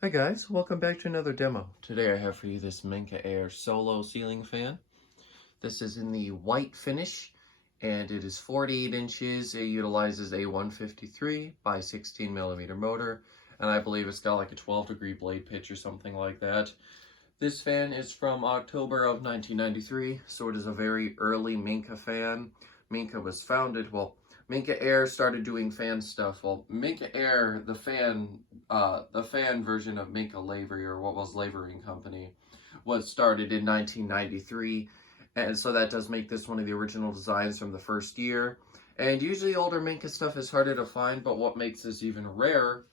Hi guys, welcome back to another demo. Today I have for you this Minka Aire Solo ceiling fan. This is in the white finish and it is 48 inches. It utilizes a 153 by 16 millimeter motor, and I believe it's got like a 12-degree blade pitch or something like that. This fan is from October of 1993, so it is a very early Minka fan. Minka was founded, Minka Aire started doing fan stuff. Well, Minka Aire, the fan version of Minka Lavery, or what was Lavering Company, was started in 1993, and so that does make this one of the original designs from the first year. And usually older Minka stuff is harder to find, but what makes this even rare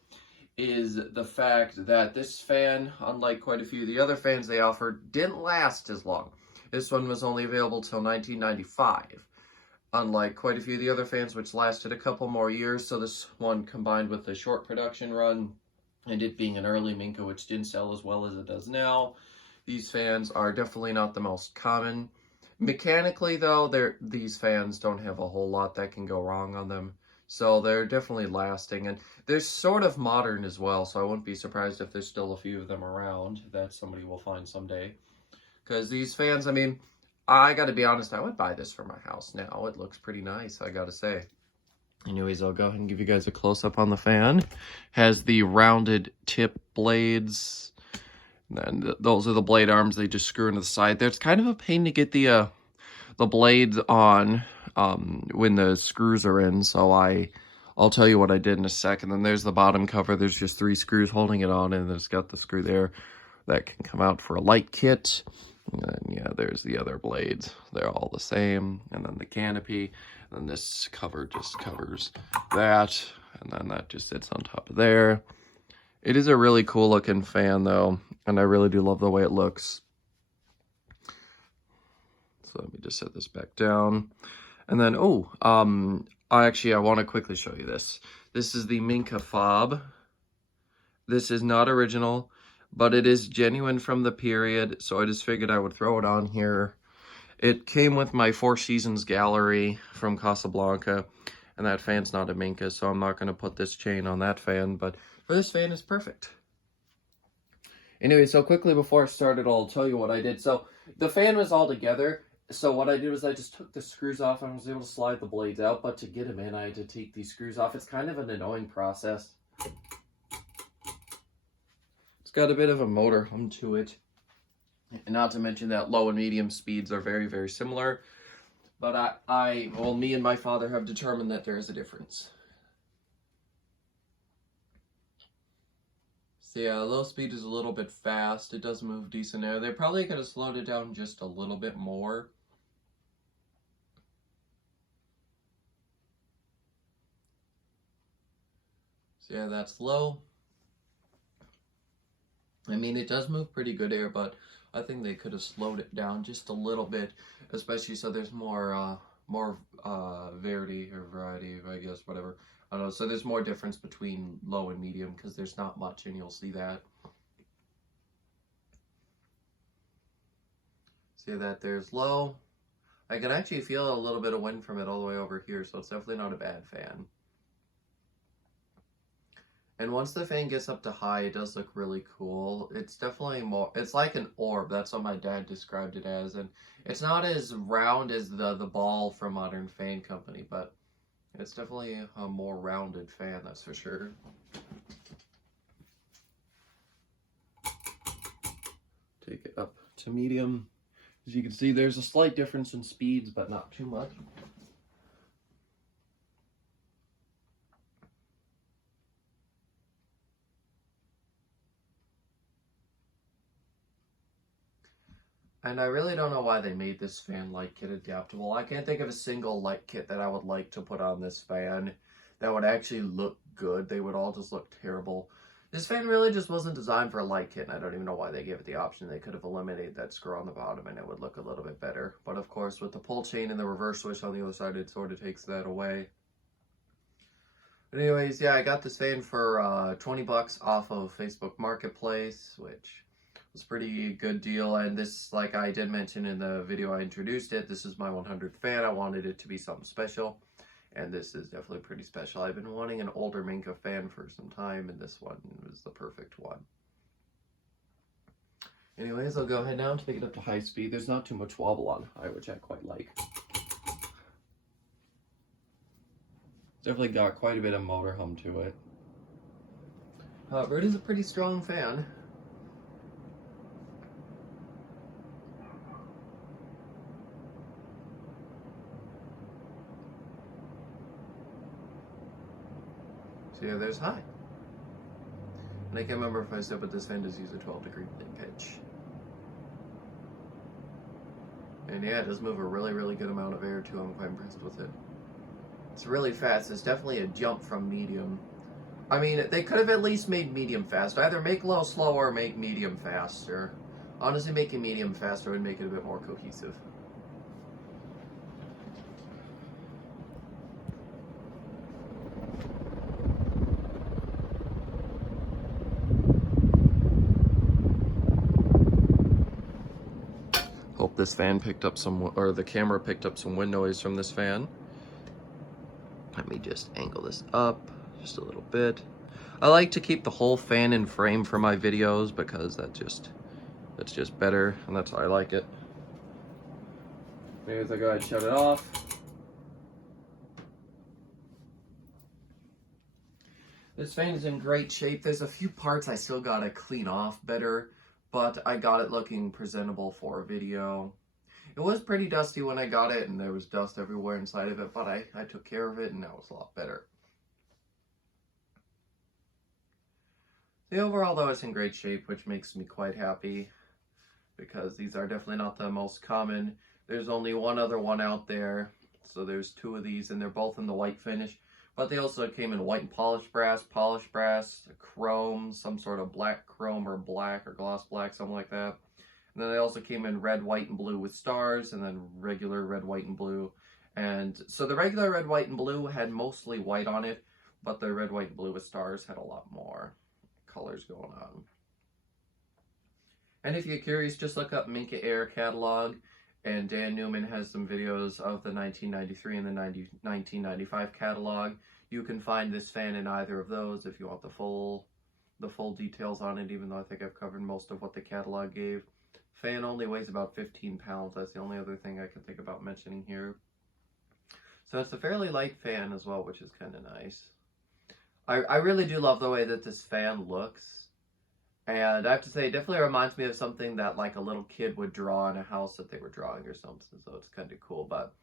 is the fact that this fan, unlike quite a few of the other fans they offered, didn't last as long. This one was only available till 1995, unlike quite a few of the other fans, which lasted a couple more years. So this one, combined with the short production run and it being an early Minka, which didn't sell as well as it does now, these fans are definitely not the most common. Mechanically, though, these fans don't have a whole lot that can go wrong on them. So they're definitely lasting, and they're sort of modern as well, so I wouldn't be surprised if there's still a few of them around that somebody will find someday. Because these fans, I mean, I gotta be honest, I would buy this for my house now. It looks pretty nice, I gotta say. Anyways, I'll go ahead and give you guys a close-up on the fan. Has the rounded tip blades, and those are the blade arms. They just screw into the side there. It's kind of a pain to get the blades on when the screws are in, so I'll tell you what I did in a second. Then there's the bottom cover. There's just 3 screws holding it on, and it's got the screw there that can come out for a light kit. And then, yeah, there's the other blades. They're all the same. And then the canopy. And then this cover just covers that. And then that just sits on top of there. It is a really cool looking fan, though. And I really do love the way it looks. So let me just set this back down. And then, I want to quickly show you this. This is the Minka Fob. This is not original, but it is genuine from the period, so I just figured I would throw it on here. It came with my Four Seasons gallery from Casablanca, and that fan's not a Minka, so I'm not going to put this chain on that fan, but for this fan, it's perfect. Anyway, so quickly before I started, I'll tell you what I did. So the fan was all together, so what I did was I just took the screws off and I was able to slide the blades out, but to get them in, I had to take these screws off. It's kind of an annoying process. It's got a bit of a motor hum to it. Not to mention that low and medium speeds are very, very similar. But me and my father have determined that there is a difference. So yeah, low speed is a little bit fast. It does move decent air. They probably could have slowed it down just a little bit more. So yeah, that's low. I mean, it does move pretty good air, but I think they could have slowed it down just a little bit, especially so there's more variety, I guess, whatever. I don't know. So there's more difference between low and medium because there's not much, and you'll see that. See that there's low. I can actually feel a little bit of wind from it all the way over here, so it's definitely not a bad fan. And once the fan gets up to high, it does look really cool. It's definitely more, it's like an orb. That's what my dad described it as. And it's not as round as the ball from Modern Fan Company, but it's definitely a more rounded fan, that's for sure. Take it up to medium. As you can see, there's a slight difference in speeds, but not too much. And I really don't know why they made this fan light kit adaptable. I can't think of a single light kit that I would like to put on this fan that would actually look good. They would all just look terrible. This fan really just wasn't designed for a light kit, and I don't even know why they gave it the option. They could have eliminated that screw on the bottom and it would look a little bit better. But of course, with the pull chain and the reverse switch on the other side, it sort of takes that away. But anyways, yeah, I got this fan for 20 bucks off of Facebook Marketplace, which was a pretty good deal. And this, like I did mention in the video I introduced it, this is my 100th fan. I wanted it to be something special, and this is definitely pretty special. I've been wanting an older Minka fan for some time, and this one was the perfect one. Anyways, I'll go ahead now and take it up to high speed. There's not too much wobble on high, which I quite like. Definitely got quite a bit of motor hum to it. However, it is a pretty strong fan. So yeah, there's high. And I can't remember if I said, but this fan does use a 12-degree pitch. And yeah, it does move a really, really good amount of air too. I'm quite impressed with it. It's really fast. It's definitely a jump from medium. I mean, they could have at least made medium fast. Either make low slower or make medium faster. Honestly, making medium faster would make it a bit more cohesive. Hope this fan picked up some, or the camera picked up some wind noise from this fan. Let me just angle this up just a little bit. I like to keep the whole fan in frame for my videos because that's just better, and that's how I like it. Maybe as I go ahead and shut it off. This fan is in great shape. There's a few parts I still gotta clean off better, but I got it looking presentable for a video. It was pretty dusty when I got it, and there was dust everywhere inside of it, but I took care of it, and now it's a lot better. The overall, though, it's in great shape, which makes me quite happy, because these are definitely not the most common. There's only one other one out there, so there's two of these, and they're both in the white finish, but they also came in white and polished brass, chrome, some sort of black chrome or black or gloss black, something like that. And then they also came in red, white, and blue with stars, and then regular red, white, and blue. And so the regular red, white, and blue had mostly white on it, but the red, white, and blue with stars had a lot more colors going on. And if you're curious, just look up Minka Aire catalog, and Dan Newman has some videos of the 1993 and the 1995 catalog. You can find this fan in either of those if you want the full details on it, even though I think I've covered most of what the catalog gave. Fan only weighs about 15 pounds. That's the only other thing I can think about mentioning here. So it's a fairly light fan as well, which is kind of nice. I really do love the way that this fan looks. And I have to say, it definitely reminds me of something that like a little kid would draw in a house that they were drawing or something. So it's kind of cool. But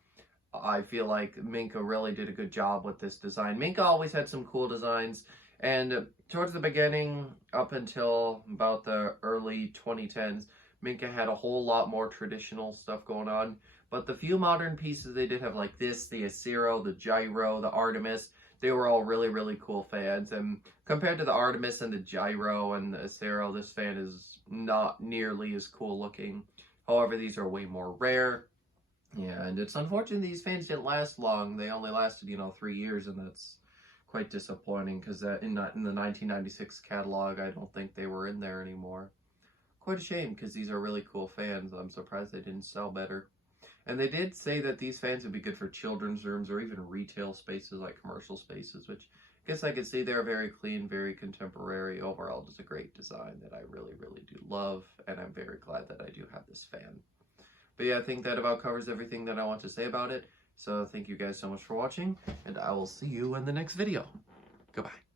I feel like Minka really did a good job with this design. Minka always had some cool designs. And towards the beginning, up until about the early 2010s, Minka had a whole lot more traditional stuff going on. But the few modern pieces they did have, like this, the Acero, the Gyro, the Artemis, they were all really, really cool fans. And compared to the Artemis and the Gyro and the Acero, this fan is not nearly as cool looking. However, these are way more rare. Yeah, and it's unfortunate these fans didn't last long. They only lasted, 3 years, and that's quite disappointing because in the 1996 catalog, I don't think they were in there anymore. Quite a shame because these are really cool fans. I'm surprised they didn't sell better. And they did say that these fans would be good for children's rooms or even retail spaces like commercial spaces, which I guess I could see they're very clean, very contemporary. Overall, just a great design that I really, really do love. And I'm very glad that I do have this fan. But yeah, I think that about covers everything that I want to say about it. So thank you guys so much for watching, and I will see you in the next video. Goodbye.